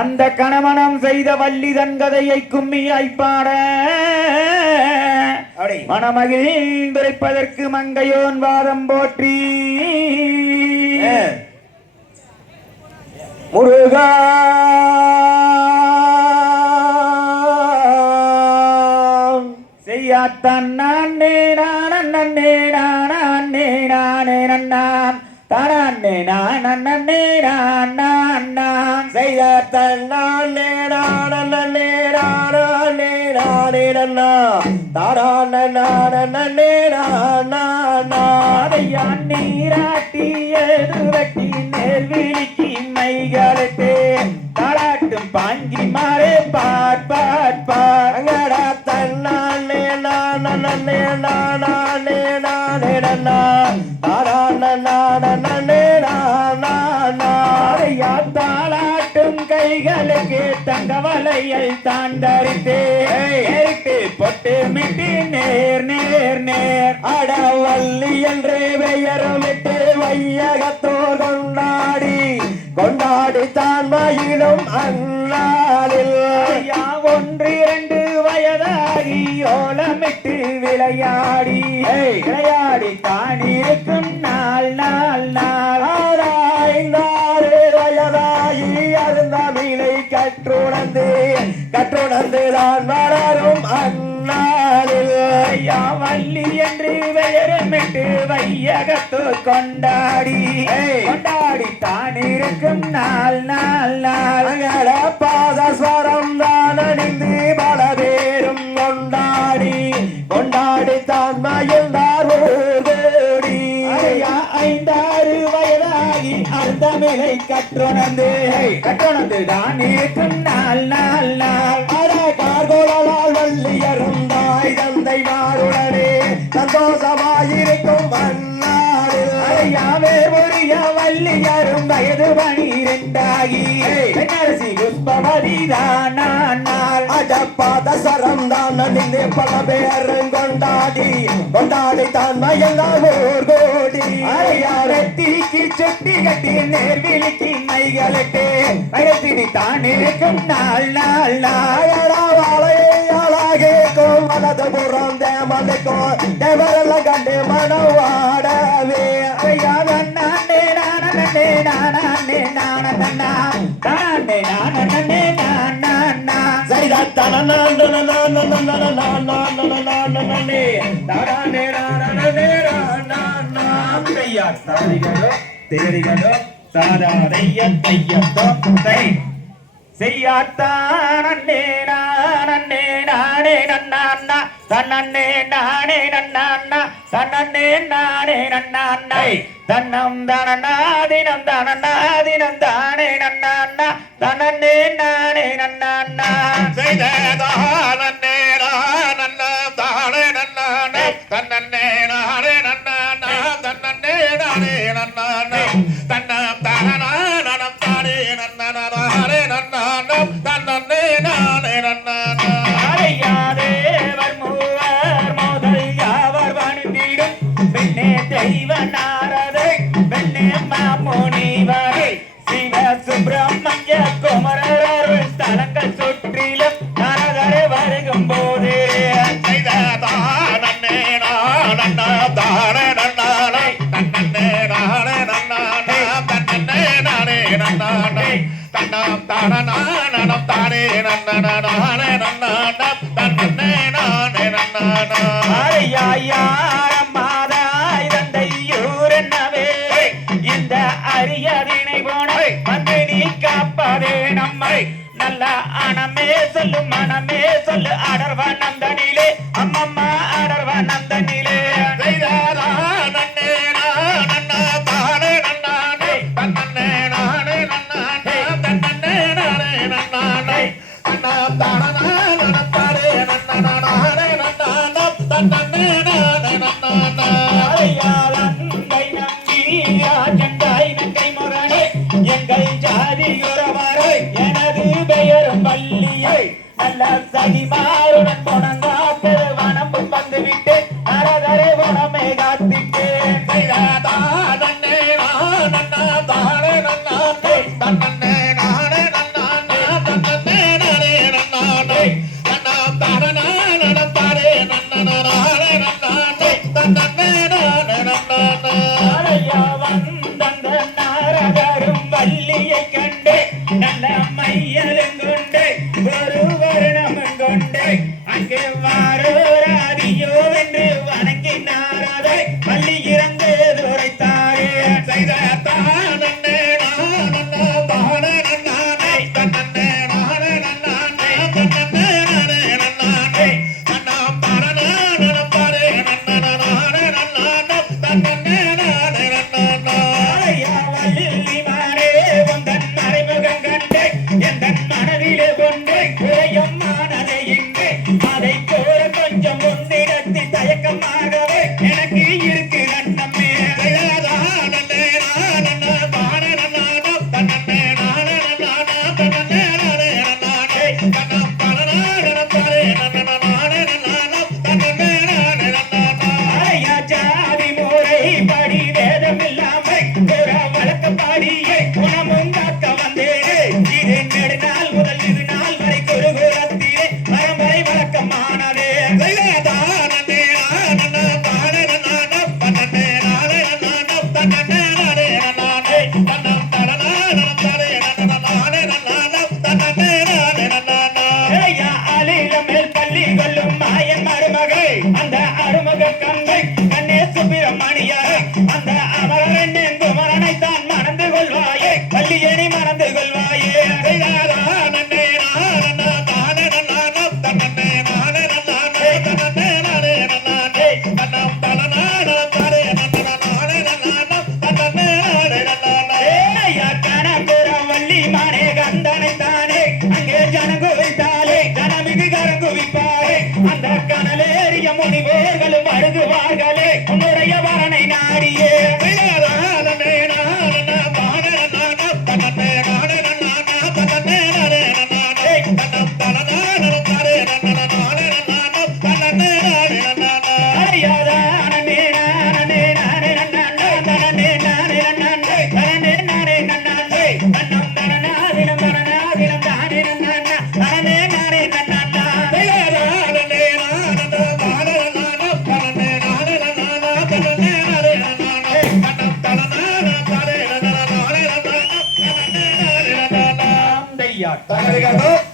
அந்த கணவனம் செய்த வள்ளிதன் கதையை கும்மியாய் பாட மணமகிழ்ந்திருப்பதற்கு மங்கையோன் வாதம் போற்றி முருகா செய்யாத்தான் நானே நானே நானே நானே நன்னான் தானே நானே நான் செய்யாத்தான் நானே நானே நானே நானே நன்னா தாரான நானே நானையான் நீராட்டியது வெட்டி நேர் விழிக்கு மைகளத்தே தாளாட்டும் பாங்கி மாறே பார் பார் பார் அங்கடா தன்னானே நானே நானே நானே நன்னா தாரான நானே நானையா தாளாட்டும் கைகளுக்கு தங்கவலையை தான் தரித்தே பொட்டு மிட்டு நேர் நேர் நேர் அடவல்லி என்றே பெயரமிட்டு வையகத்தோர் கொண்டாடி தான் மயிலும் அந்நாளில் ஒன்றிரண்டு வயதாகி ஓலமிட்டு விளையாடி விளையாடி தானிருக்கும் நாள் நாள் நாள் ஆராய்ந்தாறு வயதாகி அருந்தமிழை கற்றுணர்ந்து தான் வளரும் அந்நாளில் வள்ளி என்று பெயரமிட்டு வையகத்து கொண்டாடி தான் இருக்கும் நாள் நாள் நாள் பாதஸ்வரம் தான் அணிந்து பல பேரும் கொண்டாடி தான் மகிழ்ந்தார் ஓடி 5-6 வயதாகி அர்த்தமிழை கற்றுணர்ந்து தான் இருக்கும் நாள் நாள் நாள் கார்கோளால் வள்ளியரும் தாய் தந்தை மாறுடனே சந்தோஷமாயிருக்கும் அந்நாளில் உரிய வள்ளியரும் வயது 12 நரசி புஷ்பவதி தான் நாள் அஜப்பாதசரம் தான் அணிந்து பல பேரும் கொண்டாடி தான் மயங்கார் ஓர் கோடி தீக்கு சுட்டி கட்டி நேர்விழிக்கு மைகளுக்கு வயத்தினி தான் இருக்கும் நாள் நாள் நாளையாளாகும் வலது புறம் தேமலைக்கும் தேவரெல்லாம் கண்டு மனவாடவே நானே நானே நானே நானே நானே நானே செய்யாத்தானே நானே நானே நன்னா தன்னே நானே நன்னா தன்னே நானே நன்னா தன்னம் தனநாதினம் தனநாதினம் தானே நன்னா தன்னே நானே நன்னா செய்தானே நன்னா தானே நன்னா தன்னே நானே நன்னா தன்னே நானே நன்னா தன்னம் தனநானம் தானே நன்னா தன்னே நானே நன்னா தேவர் மூவர் முதல் யாவர் வணிந்திடும் பெண்ணே தெய்வ நாரதை பெண்ணே மாமுனிவரை சிவ சுப்பிரமணிய குமரர் அருள் ஸ்தலங்கள் சுற்றிலும் நரகரை வருகும் போது தானே நானே தானே நன்னானை தன்னே நானே நன்னானே தன்னே நானே நன்னானை தன்னம் தானம் தானே நன்னானே நன்னானம் தன்னே நானே நன்னானா மாதாய் தந்தையூர் என்னவே இந்த அரியதினை போன வந்து நீ காப்பதே நம்மை நல்ல அணமே சொல்லு மனமே சொல்லு அடர்வ நந்தனிலே அம்மம்மா அடர்வ நந்தனிலே நன்னே நன்னா தானே நன்னானே தன்னே நானே நன்னானே தன்னே நானே நன்னானே தன்னா தானே தானே நன்னானே நன்னானே தன்னே நானே நன்னானே அன்னை நம்பி ராஜங்காய் நங்கை முரணே எங்கள் ஜாதி உறவரை எனது பெயரும் வள்ளியை நல்ல சகிமாருடன் குணங்காக்க வனம் வந்துவிட்டு நரகரை வனமே காத்திட்டேன் தானே தானே வள்ளியணி மறந்து கொள்வாயே வள்ளி மானே கந்தனை தானே அங்கே ஜனகு வைத்தாலே ஜனமிகு கரங்கு விப்பாரே அந்த கனலேறிய முனிவேர்களும் அழுகுவார்களே உன்னுடைய வரனை நாடியே தகதிகாரம்